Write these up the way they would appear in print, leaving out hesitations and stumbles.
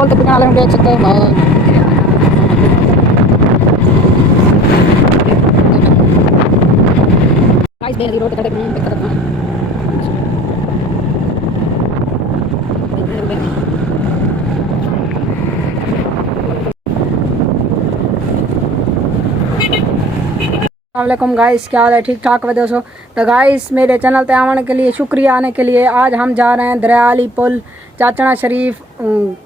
पोल तो पुजाने वाले देख सकते हो। गाइस बेनजीर रोड पे खड़े हैं, अस्सलामुअलैकुम गाइस, क्या हाल है? ठीक ठाक हो दोस्तों। तो गाइस मेरे चैनल पे आने के लिए शुक्रिया। आने के लिए आज हम जा रहे हैं दरियाली पुल चाचना शरीफ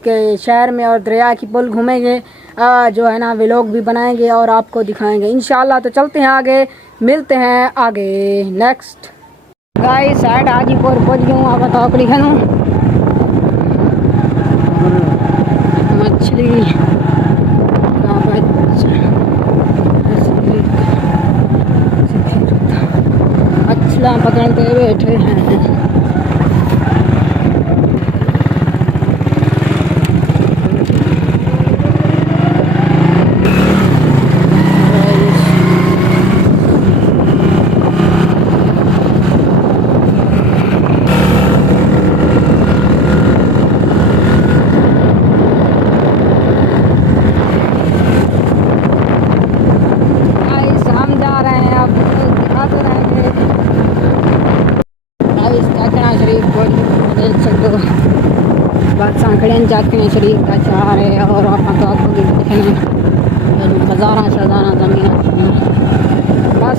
के शहर में और दरिया की पुल घूमेंगे, जो है ना व्लॉग भी बनाएंगे और आपको दिखाएंगे इंशाल्लाह। तो चलते हैं आगे, मिलते हैं आगे नेक्स्ट। गाइस साइड हाजीपुर पहुँच गई हूँ। आप बताओ लिखा मछली मछला पकड़ते बैठे हैं। देख सकते हो बादशाह खड़े हैं चाचने शरीफ का चार है और आपका हज़ारा शहजाना ज़मीन बस।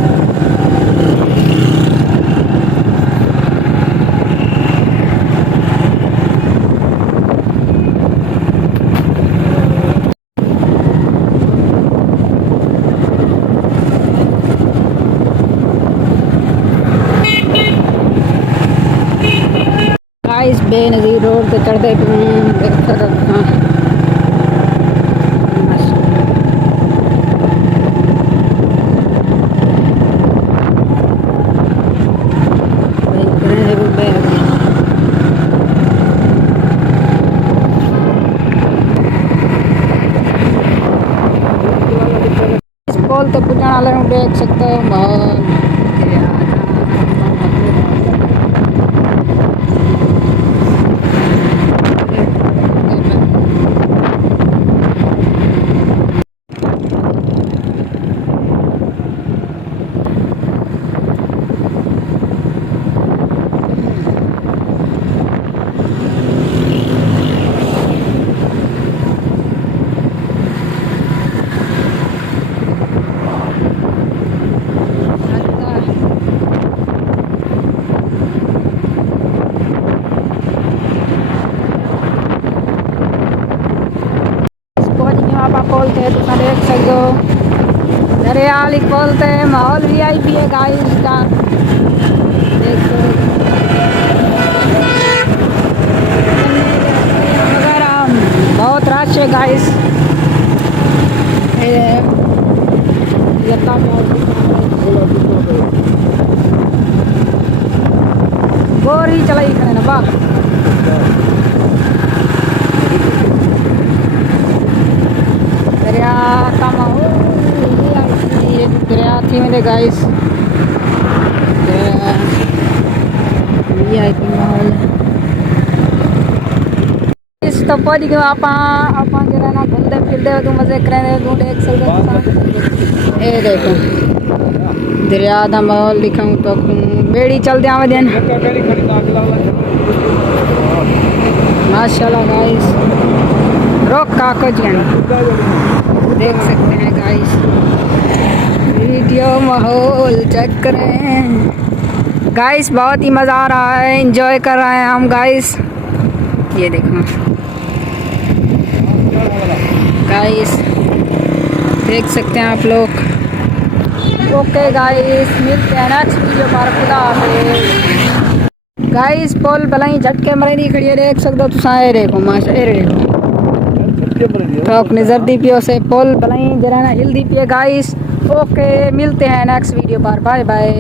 गाइस बेनज़ीर रोड पे चढ़ते पोल तो पुजाने वाले देख सकते हो माहौल। बोलते हैं तो देख सकते हो दरियाली बोलते हैं। माहौल VIP है गाइस का, देख बहुत रश है गाइस। गोरी चलाई खड़े ना बा दरिया का माहौल दरिया थी मेरे गाइस, VIP माहौल इस तो पहुँच गए आप जो है ना घूमते फिरते हो तो मजे करे तू देख सकते। ये देखो दरिया का माहौल दिखाऊँ तो बेड़ी चल दिया दिन माशाल्लाह गाइस। रोक कागज देख सकते हैं गाइस, वीडियो माहौल चेक करें गाइस। बहुत ही मज़ा आ रहा है, एंजॉय कर रहे हैं हम गाइस। ये देखो गाइस, देख सकते हैं आप लोग। ओके गाइस, मिलते हैं नेक्स्ट वीडियो पर। खुदा हाफिज़ गाइस। पोल भलाई झटके मरे नहीं खड़ी है, देख सकते हो तुम। देखो माशा देखो ट्रक नजर दी पियो से पोल भलाई जरा ना हिल दी पिए गाइस। ओके मिलते हैं नेक्स्ट वीडियो पर, बाय बाय।